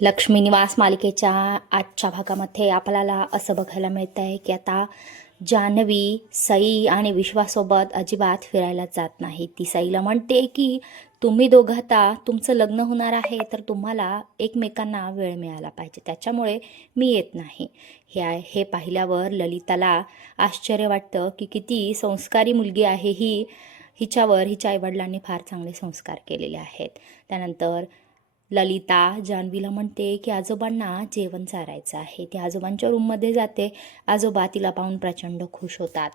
लक्ष्मी निवास मालिकेच्या आजच्या भागामध्ये आपल्याला असं बघायला मिळतं आहे की आता जान्हवी सई आणि विश्वासोबत अजिबात फिरायला जात नाही. ती सईला म्हणते की तुम्ही दोघं आता तुमचं लग्न होणार आहे तर तुम्हाला एकमेकांना वेळ मिळाला पाहिजे. त्याच्यामुळे मी येत नाही. हे आहे- हे पाहिल्यावर ललिताला आश्चर्य वाटतं की किती संस्कारी मुलगी आहे ही. हिच्यावर हिच्या आईवडिलांनी फार चांगले संस्कार केलेले आहेत. त्यानंतर ललिता जान्हवीला म्हणते की आजोबांना जेवण चारायचं आहे. ती आजोबांच्या रूममध्ये जाते. आजोबा तिला पाहून प्रचंड खुश होतात.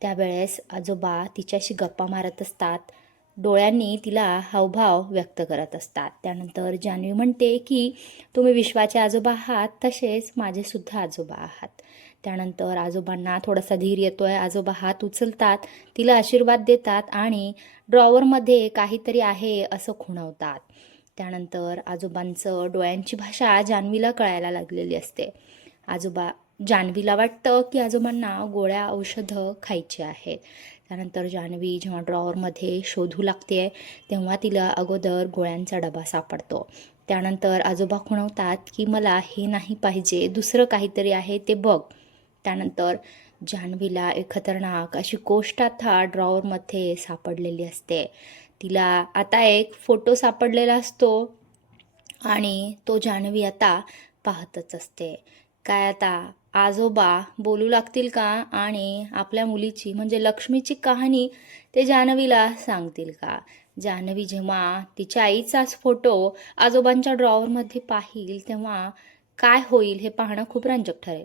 त्यावेळेस आजोबा तिच्याशी गप्पा मारत असतात. डोळ्यांनी तिला हावभाव व्यक्त करत असतात. त्यानंतर जान्हवी म्हणते की तुम्ही विश्वाचे आजोबा आहात तसेच माझेसुद्धा आजोबा आहात. त्यानंतर आजोबांना थोडासा धीर आहे आजोबा हात उचलतात तिला आशीर्वाद देतात आणि ड्रॉवरमध्ये काहीतरी आहे असं खुणवतात. त्यानंतर आजोबांचं डोळ्यांची भाषा जान्हवीला कळायला लागलेली असते. आजोबा जान्हवीला वाटतं की आजोबांना गोळ्या औषधं खायची आहेत. त्यानंतर जान्हवी जेव्हा ड्रॉवरमध्ये शोधू लागते तेव्हा तिला अगोदर गोळ्यांचा डबा सापडतो. त्यानंतर आजोबा खुणवतात की मला हे नाही पाहिजे दुसरं काहीतरी आहे ते बघ. त्यानंतर जान्हवीला एक खतरनाक अशी गोष्ट आता ड्रॉवरमध्ये सापडलेली असते. तिला आता एक फोटो सापडलेला असतो आणि तो जान्हवी आता पाहतच असते. काय आता आजोबा बोलू लागतील का? आणि आपल्या मुलीची म्हणजे लक्ष्मीची कहाणी ते जान्हवीला सांगतील का? जान्हवी जेव्हा तिच्या आईचाच फोटो आजोबांच्या ड्रॉवरमध्ये पाहिल तेव्हा काय होईल हे पाहणं खूप रंजक ठरेल.